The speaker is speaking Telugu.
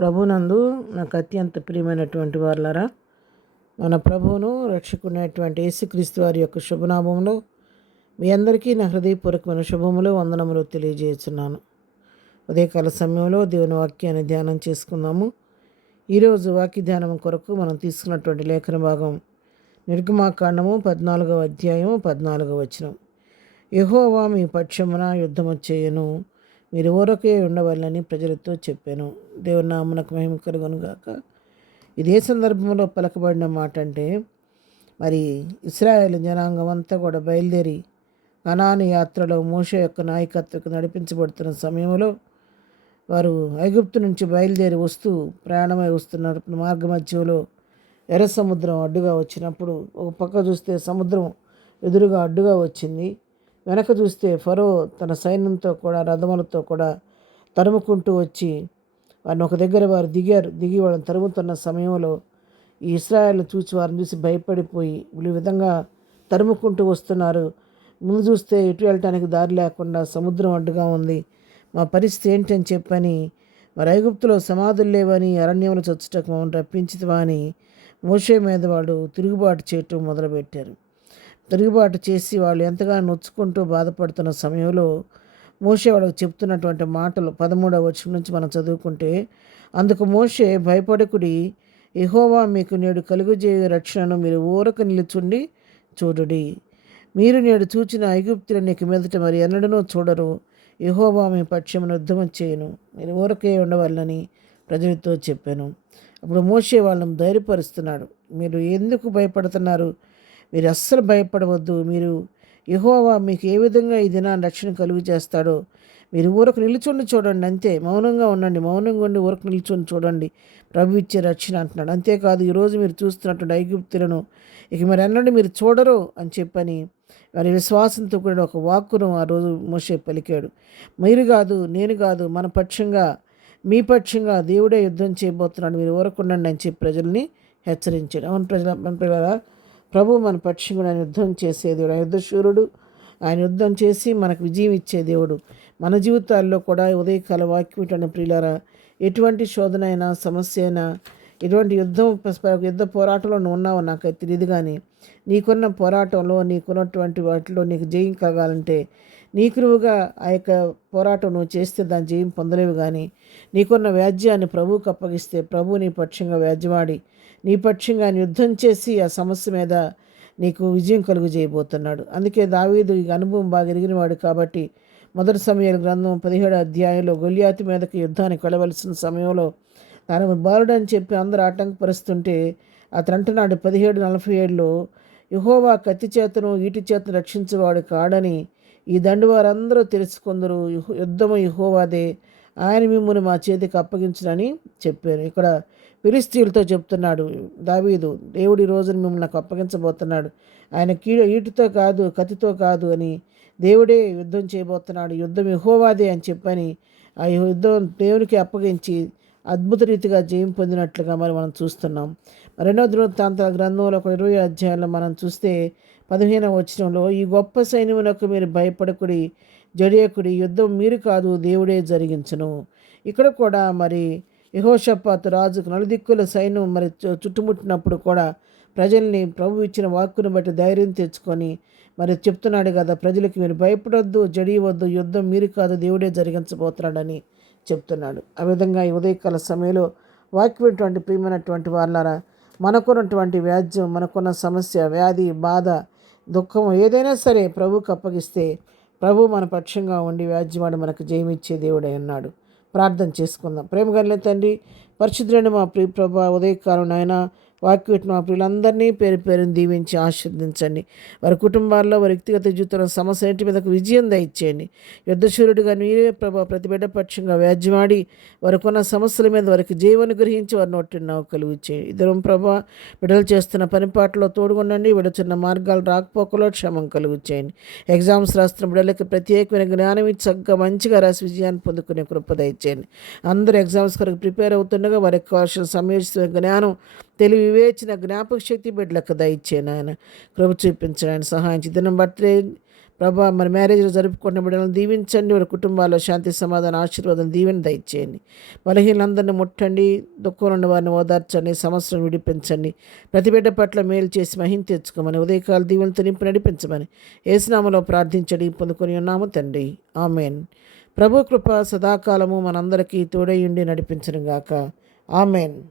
ప్రభునందు నాకు అత్యంత ప్రియమైనటువంటి వారులారా, మన ప్రభువును రక్షకునేటువంటి యేసుక్రీస్తు వారి యొక్క శుభనామంలో మీ అందరికీ నా హృదయపూర్వకమైన శుభములు వందనములు తెలియజేస్తున్నాను. ఉదయకాల సమయంలో దేవుని వాక్యాన్ని ధ్యానం చేసుకుందాము. ఈరోజు వాక్య ధ్యానం కొరకు మనం తీసుకున్నటువంటి లేఖన భాగం నిర్గమాకాండము 14వ అధ్యాయము 14వ వచనం. యెహోవా మీ పక్షమున యుద్ధము చేయను, మీరు ఊరకే ఉండవాలని ప్రజలతో చెప్పాను. దేవుని నామమునకు మహిమ కలుగును గాక. ఇదే సందర్భంలో పలకబడిన మాట అంటే, మరి ఇశ్రాయేల్ జనాంగం అంతా కూడా బయలుదేరి కనాను యాత్రలో మోషే యొక్క నాయకత్వకు నడిపించబడుతున్న సమయంలో వారు ఐగుప్తు నుంచి బయలుదేరి ప్రయాణమై వస్తున్నారు. మార్గ మధ్యలో ఎర్ర సముద్రం అడ్డుగా వచ్చినప్పుడు ఒక పక్క చూస్తే సముద్రం ఎదురుగా అడ్డుగా వచ్చింది, వెనక చూస్తే ఫరో తన సైన్యంతో కూడా రథములతో కూడా తరుముకుంటూ వచ్చి వారిని ఒక దగ్గర వారు దిగి వాళ్ళని తరుముతున్న సమయంలో ఈ ఇశ్రాయేలు చూసి వారిని చూసి భయపడిపోయి ఈ విధంగా తరుముకుంటూ వస్తున్నారు. ముందు చూస్తే ఎటు వెళ్ళటానికి దారి లేకుండా సముద్రం అడ్డుగా ఉంది, మా పరిస్థితి ఏంటని చెప్పని మరి ఐగుప్తులో సమాధులు లేవని అరణ్యంలో చచ్చుటకు మమ్మల్ని రప్పించుతావా అని మోషే మీద వాడు తిరుగుబాటు చేయటం మొదలుపెట్టారు. తిరుగుబాటు చేసి వాళ్ళు ఎంతగానో నొచ్చుకుంటూ బాధపడుతున్న సమయంలో మోషే వాళ్ళకి చెప్తున్నటువంటి మాటలు 13వ వచనం నుంచి మనం చదువుకుంటే, అందుకు మోషే, భయపడకుడి, యెహోవా మీకు నేడు కలుగజేయ రక్షణను మీరు ఊరక నిలుచుండి చూడుడి. మీరు నేడు చూచిన ఐగుప్తులు నీకు మీదట మరి ఎన్నడనూ చూడరు. యెహోవా మీ పక్షమును యుద్ధము చేయను, మీరు ఊరకే ఉండవాలని ప్రజలతో చెప్పాను. అప్పుడు మోషే వాళ్ళని ధైర్యపరుస్తున్నాడు. మీరు ఎందుకు భయపడుతున్నారు? మీరు అస్సలు భయపడవద్దు. మీరు యెహోవా మీకు ఏ విధంగా ఈ దినాన్ని రక్షణ కలుగు చేస్తాడో మీరు ఊరకు నిలుచుండి చూడండి, అంతే. మౌనంగా ఉండండి, మౌనంగా ఉండి ఊరకు నిలుచుని చూడండి, ప్రభు ఇచ్చే రక్షణ అంటున్నాడు. అంతేకాదు ఈరోజు మీరు చూస్తున్నటువంటి ఐగుప్తులను ఇక మరి అన్నట్టు మీరు చూడరు అని చెప్పని వారి విశ్వాసంతో కూడిన ఒక వాక్కును ఆ రోజు మోషే పలికాడు. మీరు కాదు, నేను కాదు, మన పక్షంగా మీ పక్షంగా దేవుడే యుద్ధం చేయబోతున్నాడు, మీరు ఊరకుండండి అని చెప్పి ప్రజల్ని హెచ్చరించాడు. అవును మన ప్రజల ప్రభు మన పక్షంగా ఆయన యుద్ధం చేసే దేవుడు, ఆయన యుద్ధశూరుడు. ఆయన యుద్ధం చేసి మనకు విజయం ఇచ్చే దేవుడు. మన జీవితాల్లో కూడా ఉదయకాల వాక్యం ఏంటంటే ప్రియులారా, ఎటువంటి శోధన అయినా సమస్య అయినా ఎటువంటి యుద్ధ పోరాటంలో నువ్వు ఉన్నావో నాకైతే తెలియదు, కానీ నీకున్న పోరాటంలో నీకున్నటువంటి వాటిలో నీకు జయం కలగాలంటే నీకు నువ్వుగా ఆ యొక్క పోరాటం నువ్వు చేస్తే దాని జయం పొందలేవు. కానీ నీకున్న వ్యాజ్యాన్ని ప్రభువుకు అప్పగిస్తే ప్రభు నీ పక్షంగా వ్యాజ్యమాడి నీ పక్షంగా యుద్ధం చేసి ఆ సమస్య మీద నీకు విజయం కలుగు చేయబోతున్నాడు. అందుకే దావీదు ఈ అనుభవం బాగా ఎరిగినవాడు కాబట్టి 1 సమూయేలు గ్రంథం 17వ అధ్యాయంలో గొల్యాతు మీదకి యుద్ధానికి వెళ్ళవలసిన సమయంలో తాను బాలుడని చెప్పి అందరూ ఆటంకపరుస్తుంటే అతను అంటున్నాడు 17:47లో, యెహోవా కత్తి చేతను ఈటి చేతను రక్షించేవాడు కాడని ఈ దండు వారందరూ తెలుసుకుందరు, యుద్ధము యెహోవాదే, ఆయన మిమ్మును మా చేతికి అప్పగించునని చెప్పారు. ఇక్కడ ఫిలిష్తీయులతో చెప్తున్నాడు దావీదు, దేవుడి రోజున మిమ్మల్ని నాకు అప్పగించబోతున్నాడు, ఆయన ఈటితో కాదు కత్తితో కాదు అని దేవుడే యుద్ధం చేయబోతున్నాడు, యుద్ధం యెహోవాదే అని చెప్పని ఆ యుద్ధం దేవునికి అప్పగించి అద్భుత రీతిగా జయం పొందినట్లుగా మరి మనం చూస్తున్నాం. 2వ దినవృత్తాంతాల గ్రంథంలో 20వ అధ్యాయంలో మనం చూస్తే 15వ వచనంలో, ఈ గొప్ప సైన్యమునకు మీరు భయపడకుడి, జడియకుడి, యుద్ధం మీరు కాదు దేవుడే జరిగించును. ఇక్కడ కూడా మరి యెహోషాపాతు రాజుకు నలుదిక్కుల సైన్యం మరి చుట్టుముట్టినప్పుడు కూడా ప్రజల్ని ప్రభు ఇచ్చిన వాక్కును బట్టి ధైర్యం తెచ్చుకొని మరి చెప్తున్నాడు కదా, ప్రజలకు మీరు భయపడొద్దు, జడియవద్దు, యుద్ధం మీరు కాదు దేవుడే జరిగించబోతున్నాడని చెప్తున్నాడు. ఆ విధంగా ఈ ఉదయకాల సమయంలో వాక్యమైనటువంటి ప్రియమైనటువంటి వాళ్ళారా, మనకున్నటువంటి వ్యాజ్యం, మనకున్న సమస్య, వ్యాధి, బాధ, దుఃఖం ఏదైనా సరే ప్రభువుకు అప్పగిస్తే ప్రభు మన పక్షంగా ఉండి వ్యాజ్యమాడి మనకు జయమిచ్చే దేవుడై ఉన్నాడు. ప్రార్థన చేసుకుందాం. ప్రేమగల తండ్రి, పరిశుద్ధులైన మా ప్రియ ప్రభా, ఉదయకాలం నాయన వాక్యం మా ప్రియులందరినీ పేరు పేరుని దీవించి ఆశీర్వదించండి. వారి కుటుంబాల్లో వారి వ్యక్తిగత జీవితంలో సమస్య ఇంటి మీదకు విజయం దయచేయండి. యుద్ధశూరుడిగా మీరే ప్రభా ప్రతి బిడ్డ పక్షంగా వ్యాజ్యమాడి వారికున్న సమస్యల మీద వారికి జీవన గ్రహించి వారి నోటిని నవ్వు కలుగు చేయండి. ఇద్దరు ప్రభా బిడ్డలు చేస్తున్న పనిపాట్లో తోడుగుండండి. విడుచున్న మార్గాలు రాకపోకలో క్షమం కలుగు చేయండి. ఎగ్జామ్స్ రాస్తున్న బిడ్డలకి ప్రత్యేకమైన జ్ఞానం ఇచ్చి చక్కగా మంచిగా రాసి విజయాన్ని పొందుకునే కృప దయచేయండి. అందరూ ఎగ్జామ్స్ కొరకు ప్రిపేర్ అవుతుండగా వారికి కావాల్సిన సమయోచిత జ్ఞానం, తెలివి, వివేచన, జ్ఞాపక శక్తి బిడ్డలకు దయచేయండి. ఆయన కృప చూపించడానికి సహాయించి దినం బర్త్డే ప్రభా మరి మ్యారేజ్లో జరుపుకుంటున్న బిడ్డలను దీవించండి. వారి కుటుంబాల్లో శాంతి సమాధాన ఆశీర్వాదం దీవెని దయచేయండి. బలహీనందరినీ ముట్టండి, దుఃఖం నుండి వారిని ఓదార్చండి, సమస్యను విడిపించండి. ప్రతి బిడ్డ పట్ల మేలు చేసి మహిమ తెచ్చుకోమని, ఉదయకాల దీవెనతో నింపి నడిపించమని యేసునామములో ప్రార్థించడి పొందుకొని ఉన్నాము తండ్రి. ఆమెన్. ప్రభు కృప సదాకాలము మనందరికీ తోడయుండి నడిపించును గాక. ఆమెన్.